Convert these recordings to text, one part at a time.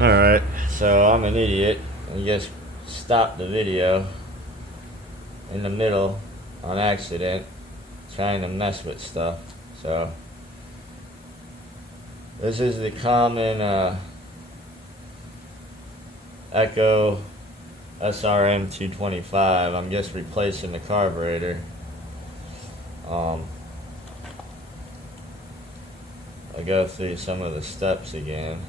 Alright, so I'm an idiot and just stopped the video in the middle on accident trying to mess with stuff. So this is the common Echo SRM 225. I'm just replacing the carburetor. I'll go through some of the steps again.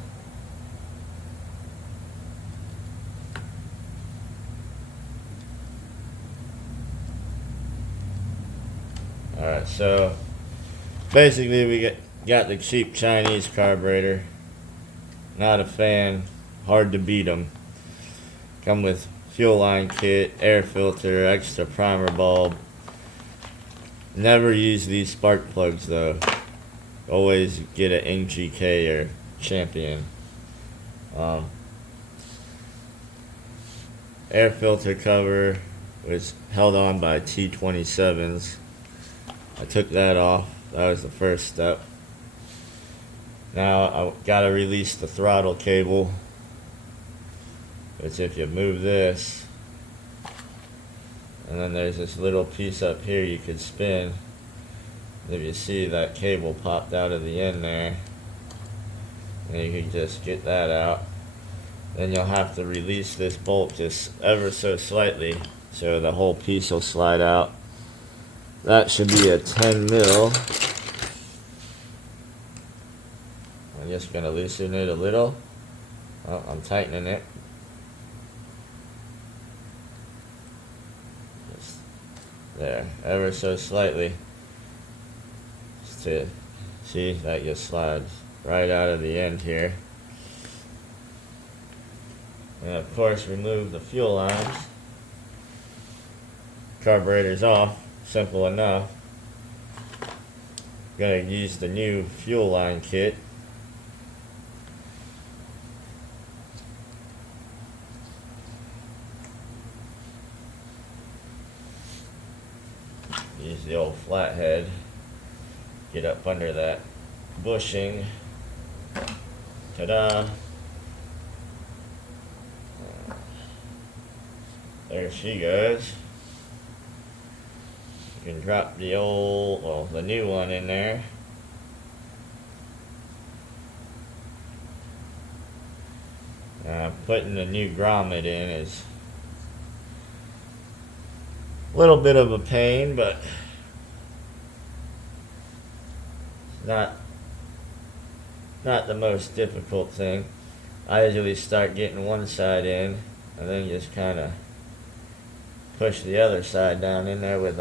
Alright, so basically we got the cheap Chinese carburetor. Not a fan. Hard to beat them. Come with fuel line kit, air filter, extra primer bulb. Never use these spark plugs though. Always get an NGK or Champion. Air filter cover was held on by T27s. I took that off. That was the first step. Now I gotta release the throttle cable. Which if you move this, and then there's this little piece up here you could spin. If you see, that cable popped out of the end there, and you can just get that out. Then you'll have to release this bolt just ever so slightly so the whole piece will slide out. That should be a 10 mil. I'm just going to loosen it a little. Oh, I'm tightening it. Just there, ever so slightly. Just to see, that just slides right out of the end here. And of course remove the fuel lines. Carburetor's off. Simple enough. Gonna use the new fuel line kit. Use the old flathead. Get up under that bushing. Ta-da! There she goes. You can drop the old, well, the new one in there. Putting the new grommet in is a little bit of a pain, but not the most difficult thing. I usually start getting one side in and then just kind of push the other side down in there with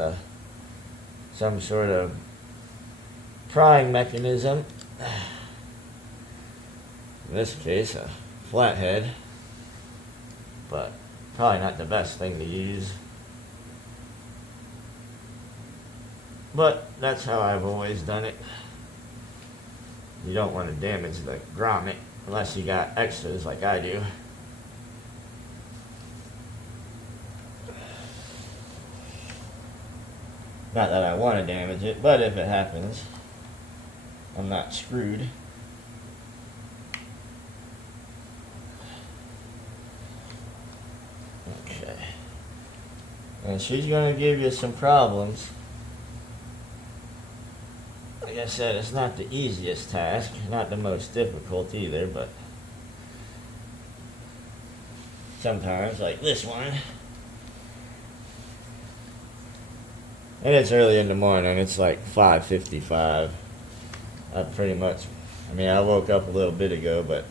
some sort of prying mechanism. In this case, a flathead, but probably not the best thing to use. But that's how I've always done it. You don't want to damage the grommet unless you got extras like I do. Not that I want to damage it, but if it happens, I'm not screwed. Okay. And she's going to give you some problems. Like I said, it's not the easiest task, not the most difficult either, but sometimes, like this one. And it's early in the morning, it's like 5:55. I woke up a little bit ago, but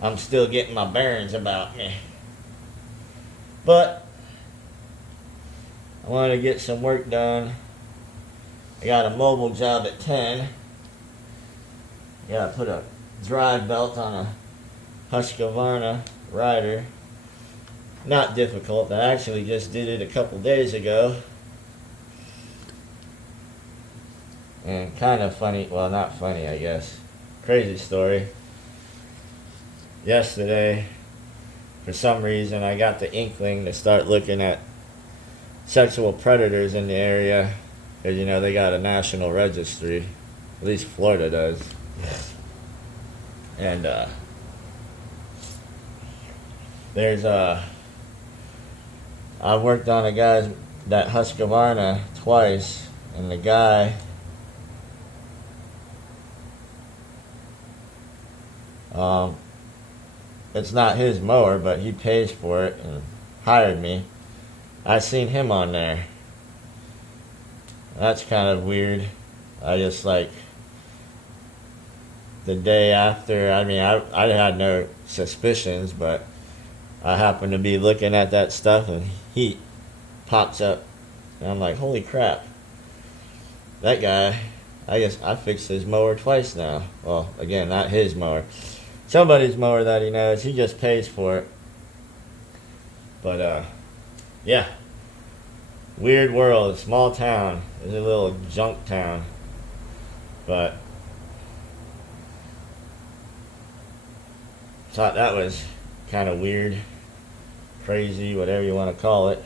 I'm still getting my bearings about me. But I want to get some work done. I got a mobile job at 10. I gotta put a drive belt on a Husqvarna rider. Not difficult, I actually just did it a couple days ago. And kind of funny, well, not funny, I guess. Crazy story. Yesterday, for some reason, I got the inkling to start looking at sexual predators in the area. Because, they got a national registry. At least Florida does. And There's I worked on that Husqvarna twice, and the guy it's not his mower, but he pays for it and hired me. I seen him on there. That's kind of weird. I just like the day after. I mean, I had no suspicions, but I happened to be looking at that stuff, and he pops up, and I'm like, holy crap! That guy. I guess I fixed his mower twice now. Well, again, not his mower. Somebody's mower that he knows. He just pays for it. But yeah. Weird world, small town. It's a little junk town. But thought that was kind of weird, crazy, whatever you want to call it.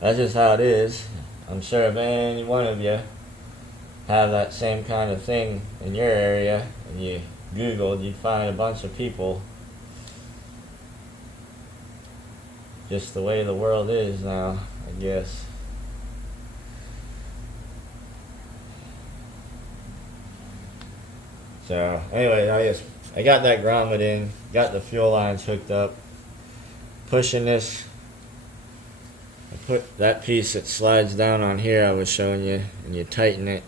That's just how it is. I'm sure if any one of you have that same kind of thing in your area and you Googled, you'd find a bunch of people. Just the way the world is now, I guess. So, anyway, I got that grommet in, got the fuel lines hooked up, pushing this. I put that piece that slides down on here I was showing you, and you tighten it.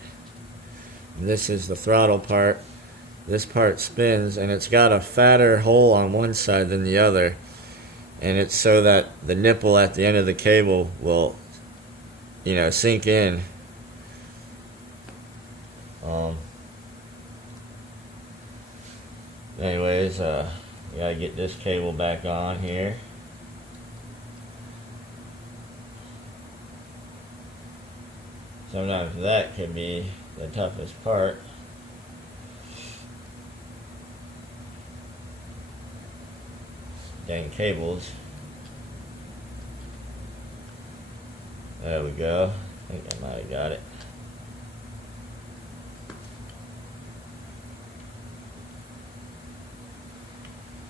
And this is the throttle part. This part spins, and it's got a fatter hole on one side than the other. And it's so that the nipple at the end of the cable will, sink in. Anyways, gotta get this cable back on here. Sometimes that can be the toughest part. Dang cables. There we go. I think I might have got it.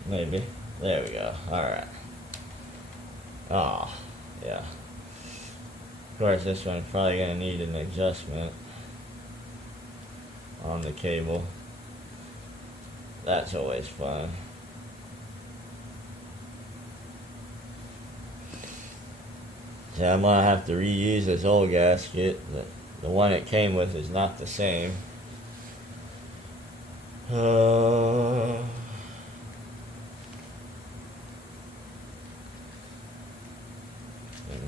Maybe. There we go. Alright. Oh, yeah. Of course, this one's probably going to need an adjustment on the cable. That's always fun. So I'm going to have to reuse this old gasket. The one it came with is not the same.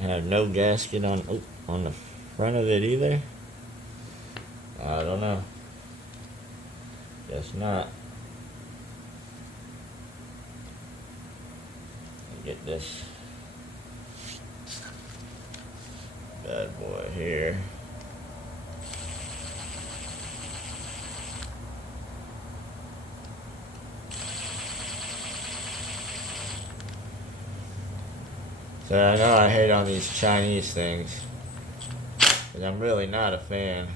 And have no gasket on the front of it either. I don't know. Guess not. Get this bad boy here. So I know I hate on these Chinese things, but I'm really not a fan.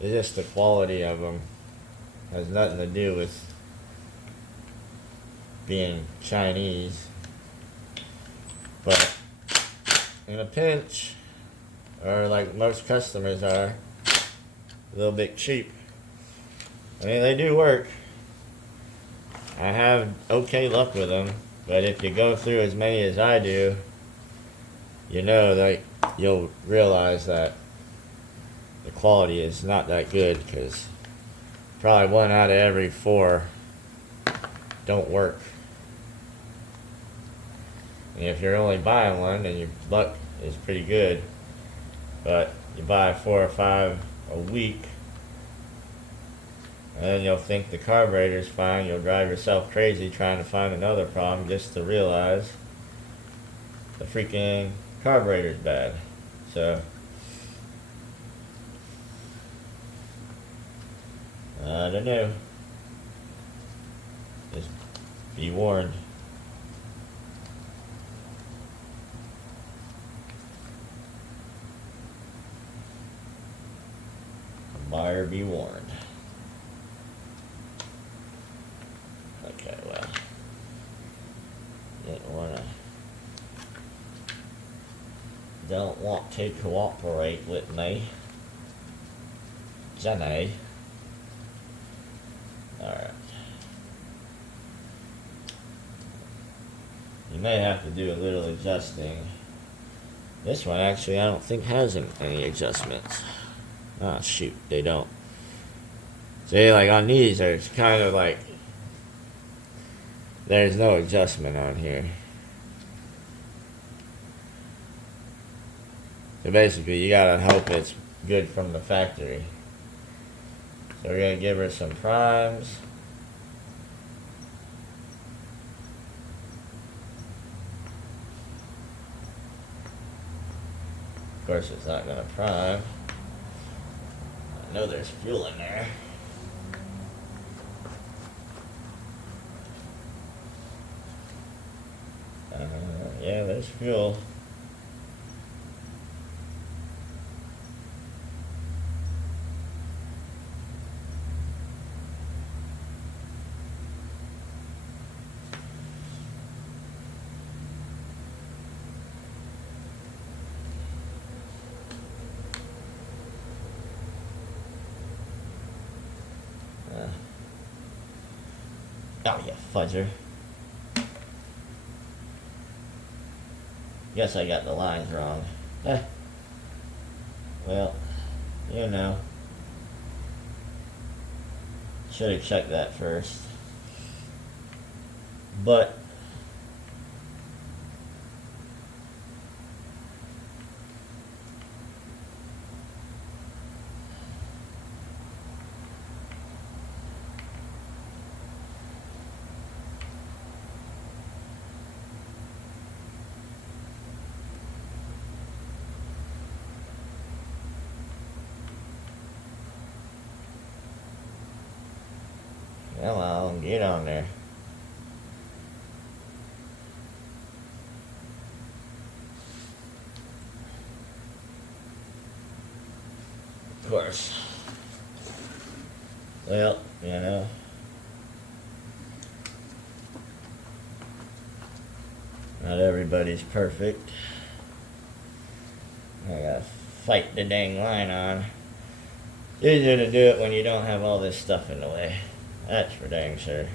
It's just the quality of them. Has nothing to do with being Chinese. But in a pinch, or like most customers are, a little bit cheap. I mean, they do work. I have okay luck with them, but if you go through as many as I do, that you'll realize that the quality is not that good, because probably 1 out of every 4 don't work. And if you're only buying one, then your luck is pretty good. But you buy 4 or 5 a week, and then you'll think the carburetor's fine. You'll drive yourself crazy trying to find another problem just to realize the freaking carburetor's bad. So, I don't know. Just be warned. Buyer be warned. Okay, well, don't want to cooperate with me, Jenny. Alright. You may have to do a little adjusting. This one actually I don't think has any adjustments. Ah, shoot, they don't. See, like on these, there's kind of like, there's no adjustment on here. So basically, you gotta hope it's good from the factory. So we're gonna give her some primes. Of course, it's not gonna prime. I know there's fuel in there. Yeah, there's fuel. Oh, you fudger. Guess I got the lines wrong. Well, you know. Should have checked that first. But come on, get on there. Of course. Well, you know. Not everybody's perfect. I gotta fight the dang line on. It's easier to do it when you don't have all this stuff in the way. That's for dang sure.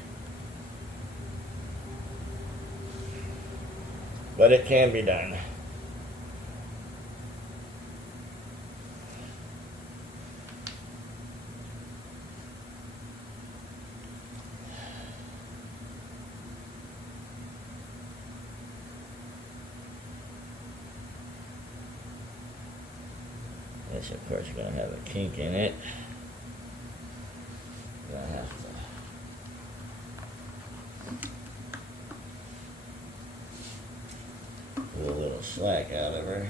But it can be done. This, of course, is going to have a kink in it. Gonna have to pull a little slack out of her.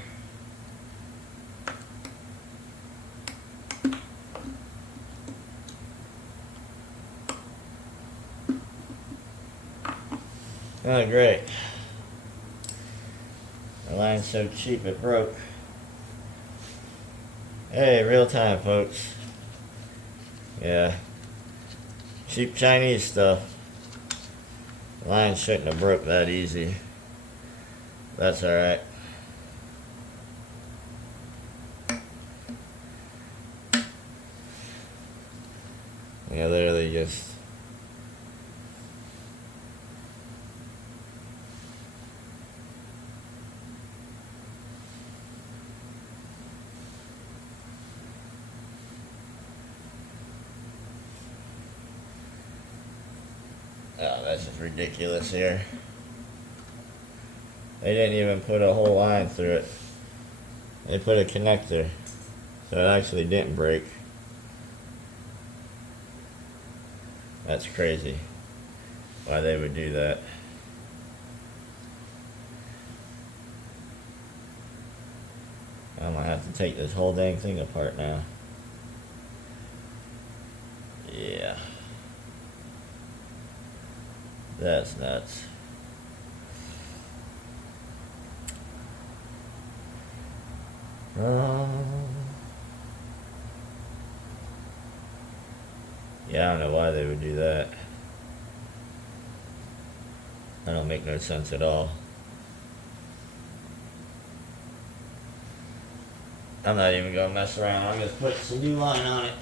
Oh, great. The line's so cheap it broke. Hey, real time, folks. Yeah. Cheap Chinese stuff. The line shouldn't have broke that easy. That's alright. Yeah, literally just oh, that's just ridiculous here. They didn't even put a whole line through it. They put a connector, so it actually didn't break. That's crazy. Why they would do that. I'm gonna have to take this whole dang thing apart now. Yeah. That's nuts. Yeah, I don't know why they would do that. That don't make no sense at all. I'm not even gonna mess around. I'm gonna put some new line on it.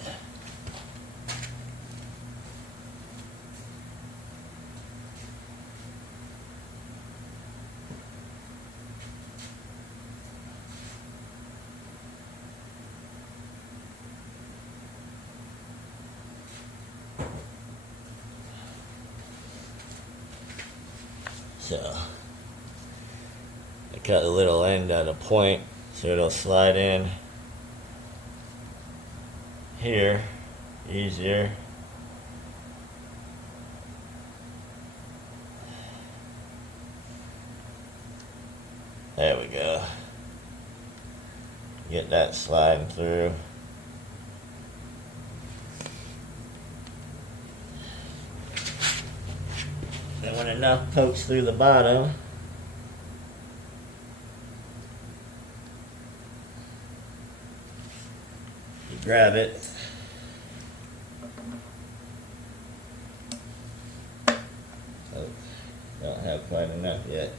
So I cut the little end at a point so it'll slide in here easier. There we go. Get that sliding through. And when enough pokes through the bottom, you grab it. Oh, don't have quite enough yet.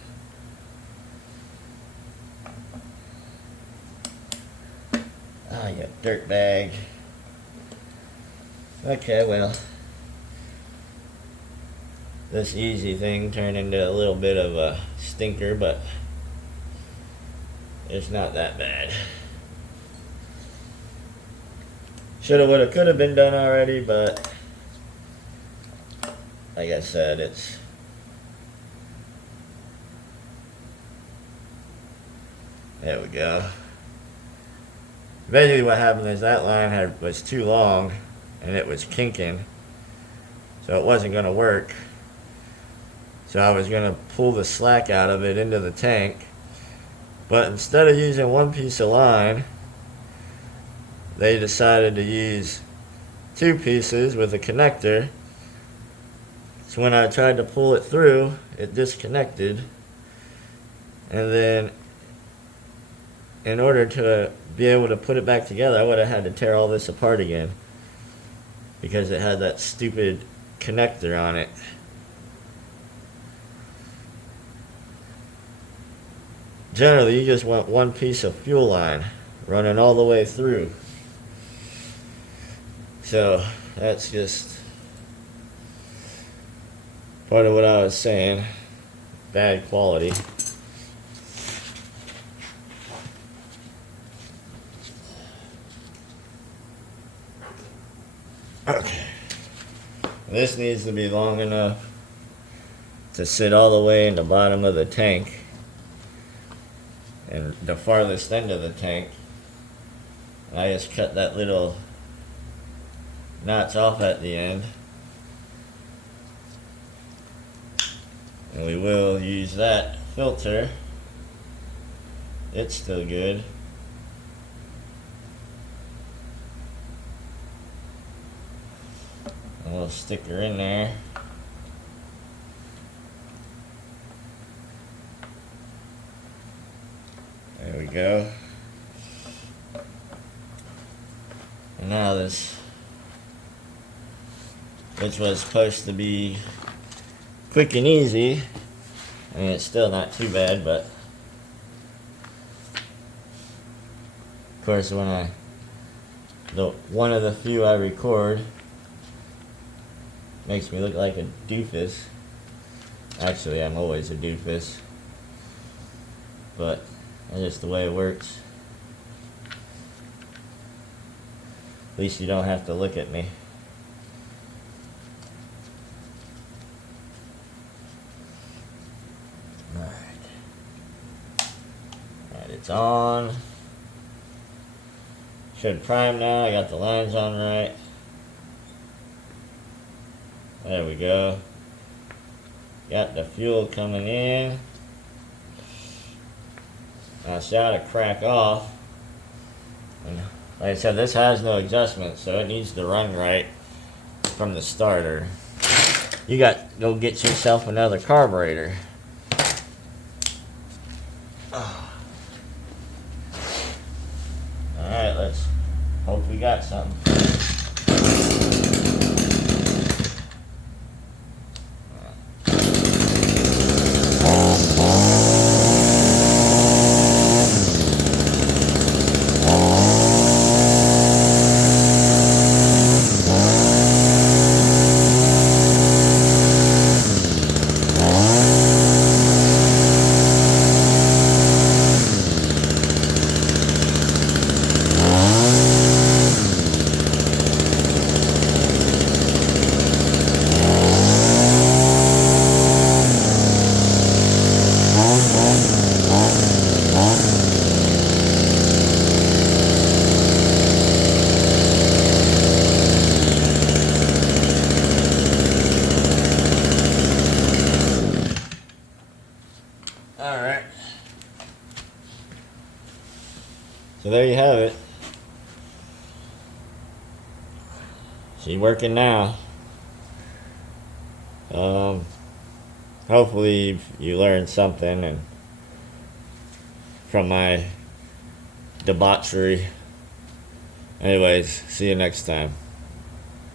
Ah, you dirt bag. Okay, well, this easy thing turned into a little bit of a stinker, but it's not that bad. Shoulda, woulda, coulda been done already, but like I said, it's there we go. Basically what happened is that line was too long and it was kinking, so it wasn't going to work. So I was going to pull the slack out of it into the tank, but instead of using one piece of line, they decided to use two pieces with a connector. So when I tried to pull it through, it disconnected, and then in order to be able to put it back together, I would have had to tear all this apart again because it had that stupid connector on it. Generally, you just want one piece of fuel line running all the way through. So that's just part of what I was saying. Bad quality. Okay. This needs to be long enough to sit all the way in the bottom of the tank and the farthest end of the tank. I just cut that little notch off at the end, and we will use that filter. It's still good. A little sticker in there. There we go. And now this, which was supposed to be quick and easy, I mean it's still not too bad, but of course when one of the few I record makes me look like a doofus. Actually, I'm always a doofus, but that's just the way it works. At least you don't have to look at me. Alright, it's on. Should prime now. I got the lines on right. There we go. Got the fuel coming in. Now it's got to crack off. And like I said, this has no adjustment, so it needs to run right from the starter. You got to go get yourself another carburetor. Alright, let's hope we got something. there you have it. She's working now. Hopefully you learned something and from my debauchery. Anyways, see you next time.